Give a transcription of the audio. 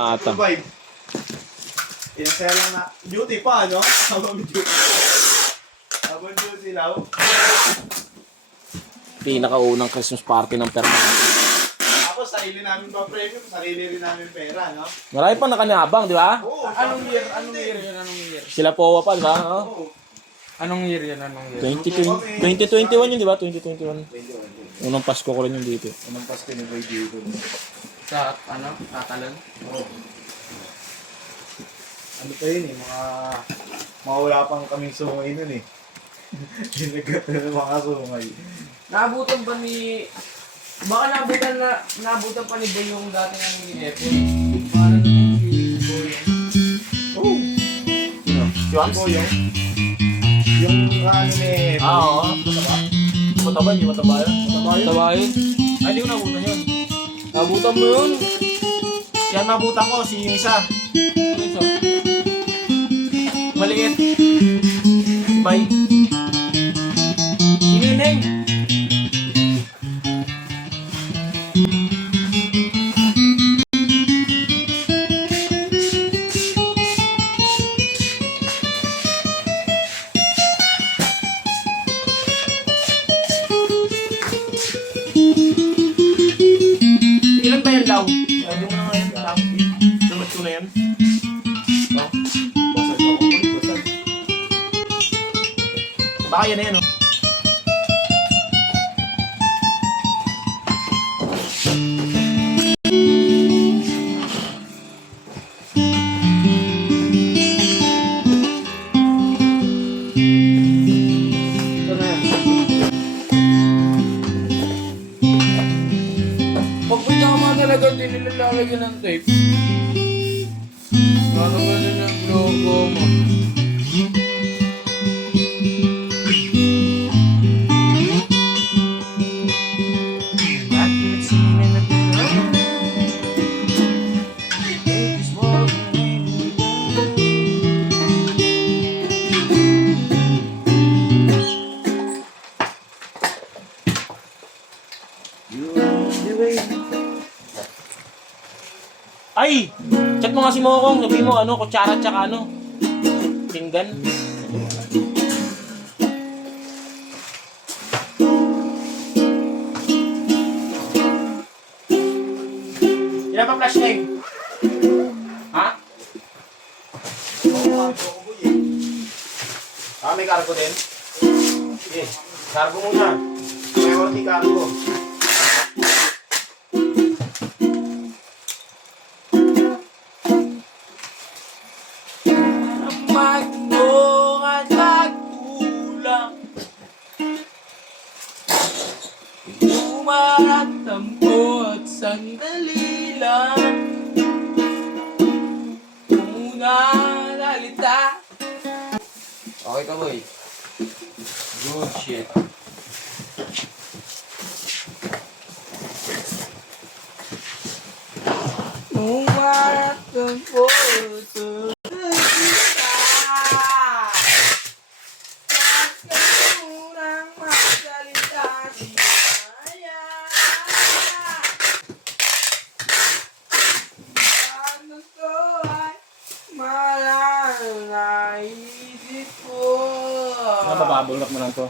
Ata. Survive. Inasaya lang na. Duty pa, no? Habang duty. Habang duty lang. Pinakaunang Christmas party ng Permanente. Ako, sarili namin pa premium, sarili rin namin pera, no? Marami pang nakanabang, di ba? Oo. Anong year? Anong year yun? Anong year? Sila Powa pa, di ba? Oh. Oo. Anong year yun? Anong year? 2021 yun, di ba? 2021. Unang Pasko ko rin yung dito. Anong Pasko ni Boy dito? Sa ano? Tatalan? Oo. Ano pa yun eh, mga wala pang kaming sungay nun eh. Ginagat na ng mga sungay. Naabutan ba ni... Baka naabutan pa ni Boy yung dating ano ni Apple? Parang si Boy. Oo. Yuans? Yung ano ni... Oo. Mataba, hindi mataba yun. Mataba yun? Ay, hindi ko nabutan yun. Naabutan mo yun? Yan nabutan ko, si yung isa. Ano ito? Maliit. Bye. Inineng. Ilan ba yan, Lau? Sabi mo na nga yan, Lau. Sumat ko na yan. Oh. Basag ako, Boy. Basag. Baka yan na yan, oh. Ito na yan. Pag tama talaga din nilalagyan ng tape. Ano ba yun ang logo mo? Ay! Chat mo nga si Mokong. Sabi mo ano, kutsara tsaka ano. Pinggan. Ilan pa flash name? Ha? Ah, may cargo din? Sige, cargo muna. Priority cargo. Magmong at magkulang Umaratampo at sandali lang Muna lalita Okay ka, boy? Good shit. Umaratampo at sandali Nabababulak mo lang to.